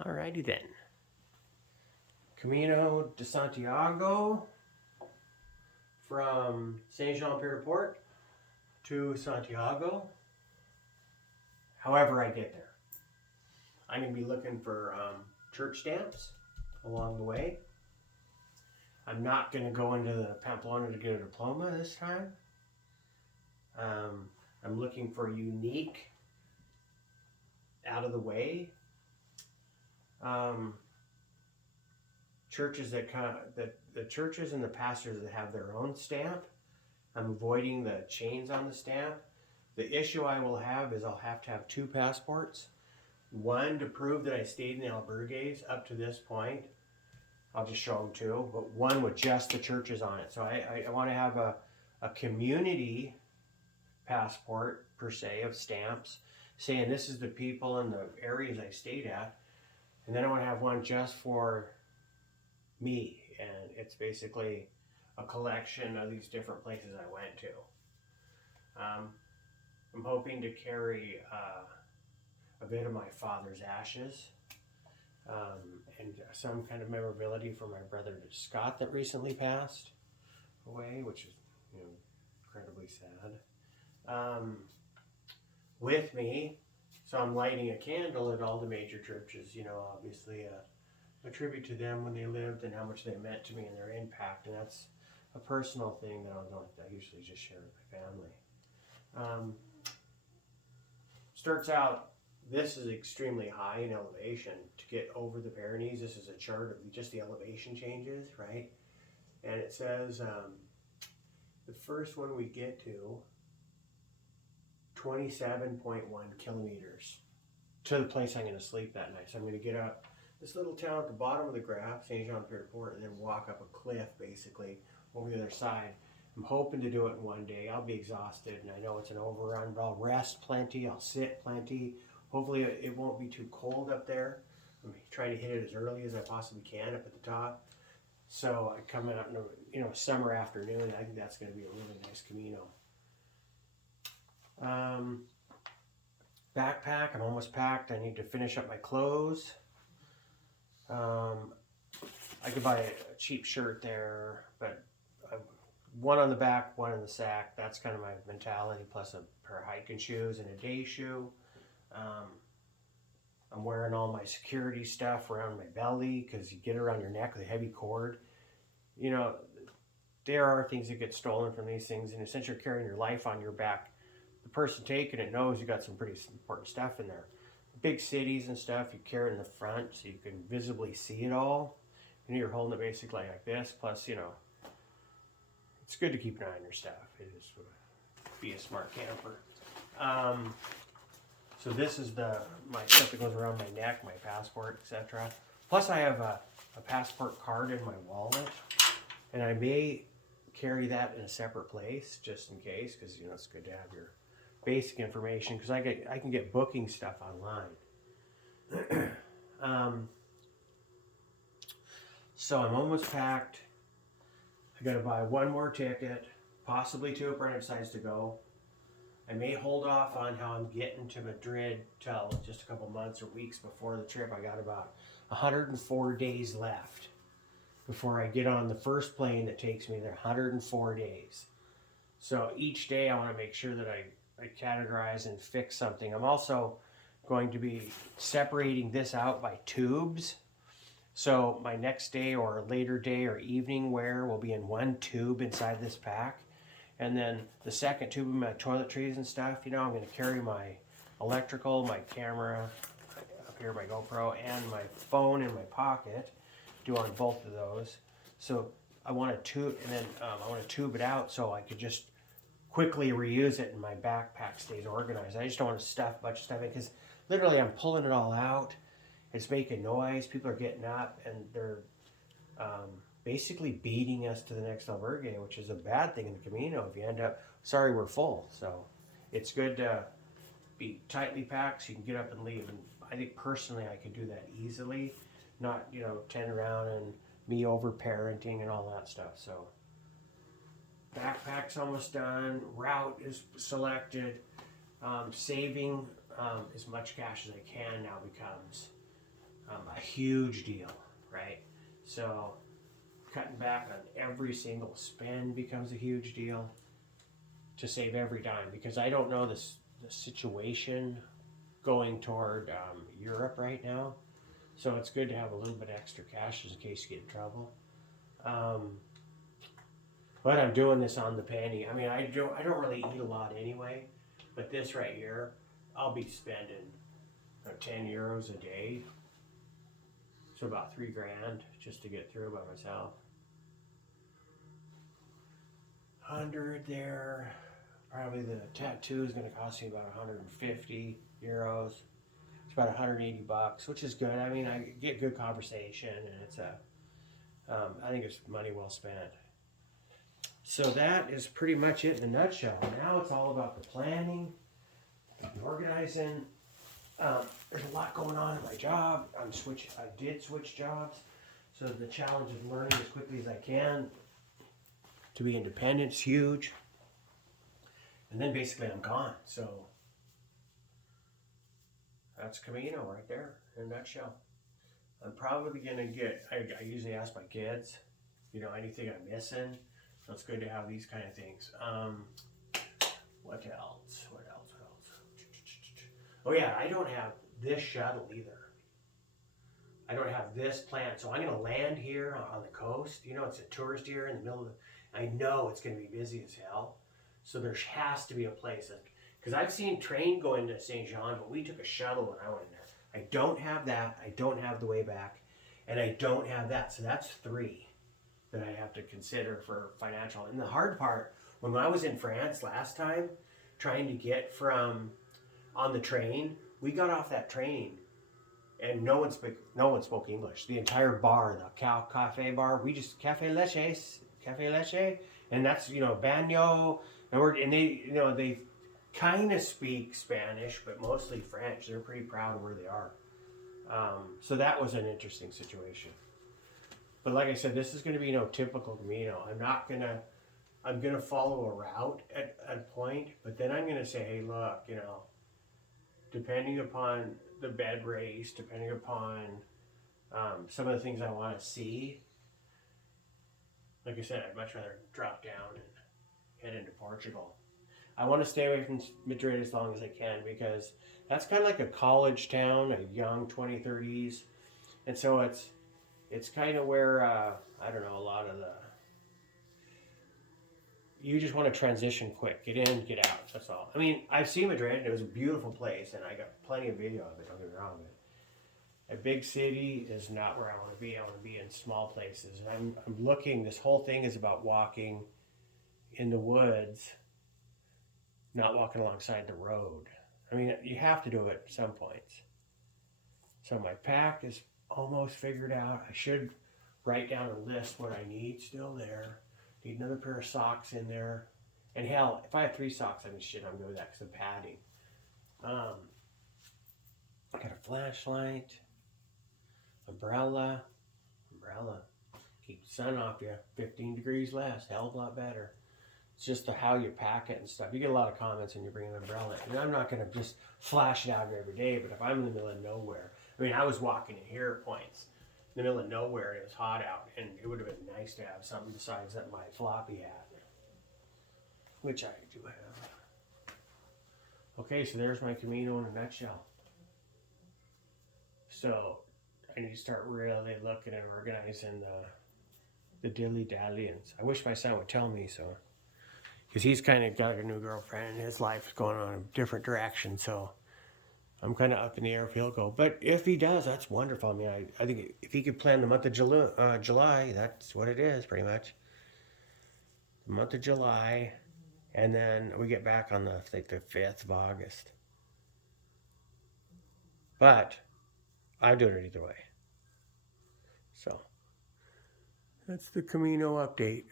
Alrighty then. Camino de Santiago from Saint Jean Pied de Port to Santiago. However I get there. I'm going to be looking for church stamps along the way. I'm not going to go into the Pamplona to get a diploma this time. I'm looking for unique, out of the way churches that the churches and the pastors that have their own stamp. I'm avoiding the chains on the stamp. The issue I will have is I'll have to have 2 passports. One to prove that I stayed in the albergues up to this point. I'll just show them 2, but one with just the churches on it. So I want to have a community passport per se of stamps saying this is the people in the areas I stayed at. And then I want to have one just for me. And it's basically a collection of these different places I went to. I'm hoping to carry a bit of my father's ashes and some kind of memorability for my brother Scott that recently passed away, which is incredibly sad. With me, so I'm lighting a candle at all the major churches, obviously a tribute to them when they lived and how much they meant to me and their impact, and that's a personal thing that I usually just share with my family. Starts out, this is extremely high in elevation. To get over the Pyrenees, this is a chart of just the elevation changes, right? And it says the first one we get to 27.1 kilometers to the place I'm going to sleep that night. So I'm going to get up this little town at the bottom of the graph, Saint Jean Pied de Port, and then walk up a cliff basically over the other side. I'm hoping to do it in one day. I'll be exhausted and I know it's an overrun, but I'll rest plenty, I'll sit plenty. Hopefully it won't be too cold up there. I'm trying to hit it as early as I possibly can up at the top. So I come out in a summer afternoon. I think that's going to be a really nice Camino. Backpack, I'm almost packed. I need to finish up my clothes. I could buy a cheap shirt there, but one on the back, one in the sack. That's kind of my mentality, plus a pair of hiking shoes and a day shoe. I'm wearing all my security stuff around my belly because you get it around your neck with a heavy cord. There are things that get stolen from these things, and since you're carrying your life on your back, the person taking it knows you got some pretty important stuff in there. Big cities and stuff, you carry it in the front so you can visibly see it all. You're holding it basically like this. Plus, it's good to keep an eye on your stuff. It is be a smart camper. So this is my stuff that goes around my neck, my passport, etc. Plus, I have a passport card in my wallet, and I may carry that in a separate place just in case, because it's good to have your basic information, because I can get booking stuff online. So I'm almost packed. I got to buy one more ticket, possibly 2 if Brennan decides to go. I may hold off on how I'm getting to Madrid till just a couple months or weeks before the trip. I got about 104 days left before I get on the first plane that takes me there. 104 days. So each day I want to make sure that I categorize and fix something. I'm also going to be separating this out by tubes. So my next day or later day or evening wear will be in one tube inside this pack. And then the second tube of my toiletries and stuff, I'm going to carry my electrical, my camera up here, my GoPro, and my phone in my pocket. Do on both of those. So I want to tube, and then I want to tube it out so I could just quickly reuse it and my backpack stays organized. I just don't want to stuff a bunch of stuff in, because literally I'm pulling it all out. It's making noise. People are getting up and they're basically beating us to the next albergue, which is a bad thing in the Camino if you end up, sorry, we're full. So it's good to be tightly packed so you can get up and leave. And I think personally I could do that easily, not, tend around and me over parenting and all that stuff. So backpack's almost done. Route is selected. Saving as much cash as I can now becomes a huge deal, right? So cutting back on every single spend becomes a huge deal to save every dime, because I don't know the situation going toward Europe right now. So it's good to have a little bit extra cash just in case you get in trouble. Um, but I'm doing this on the penny. I mean, I don't really eat a lot anyway, but this right here, I'll be spending 10 euros a day, so about 3 grand just to get through by myself. 100 there. Probably the tattoo is going to cost me about 150 euros. It's about 180 bucks, which is good. I mean, I get good conversation, and it's I think it's money well spent. So that is pretty much it in a nutshell. Now it's all about the planning, the organizing. There's a lot going on in my job. I did switch jobs, so the challenge of learning as quickly as I can to be independent is huge. And then basically I'm gone. So that's Camino right there in a nutshell. I'm probably gonna I usually ask my kids, anything I'm missing. So it's good to have these kind of things. What else? Oh yeah, I don't have this shuttle either. I don't have this planned. So I'm gonna land here on the coast. It's a tourist area in the middle of I know it's gonna be busy as hell. So there has to be a place because I've seen train go into Saint Jean, but we took a shuttle when I went in there. I don't have that. I don't have the way back, and I don't have that. So that's 3 that I have to consider for financial. And the hard part, when I was in France last time, trying to get from on the train, we got off that train, and no one spoke English. The entire bar, the cafe bar, we just cafe leche, and that's bagnot, and they kind of speak Spanish, but mostly French. They're pretty proud of where they are. So that was an interesting situation. But like I said, this is going to be typical Camino. I'm gonna follow a route at a point, but then I'm gonna say, hey, look, depending upon the bed race, depending upon some of the things I want to see. Like I said, I'd much rather drop down and head into Portugal. I want to stay away from Madrid as long as I can, because that's kind of like a college town, a young 20s, 30s. And so it's kind of where, I don't know, a lot of you just want to transition quick, get in, get out, that's all. I mean, I've seen Madrid, and it was a beautiful place, and I got plenty of video of it, don't get me wrong. A big city is not where I want to be. I want to be in small places. And I'm looking, this whole thing is about walking in the woods, not walking alongside the road. I mean, you have to do it at some points. So my pack is almost figured out. I should write down a list what I need still there. Need another pair of socks in there. And hell, if I have 3 socks, I mean, shit, I'm good with that because I'm padding. I got a flashlight. Umbrella. Keep the sun off you. 15 degrees less. Hell of a lot better. It's just how you pack it and stuff. You get a lot of comments when you bring an umbrella. And I'm not going to just flash it out every day, but if I'm in the middle of nowhere. I mean, I was walking in here at points. In the middle of nowhere, and it was hot out. And it would have been nice to have something besides that my floppy hat. Which I do have. Okay, so there's my Camino in a nutshell. So I need to start really looking and organizing the dilly-dalliance. I wish my son would tell me, so, because he's kind of got a new girlfriend and his life is going on a different direction, so I'm kind of up in the air if he'll go. But if he does, that's wonderful. I mean, I think if he could plan the month of July, that's what it is, pretty much. The month of July, and then we get back on the 5th of August. But I'd do it either way. So that's the Camino update.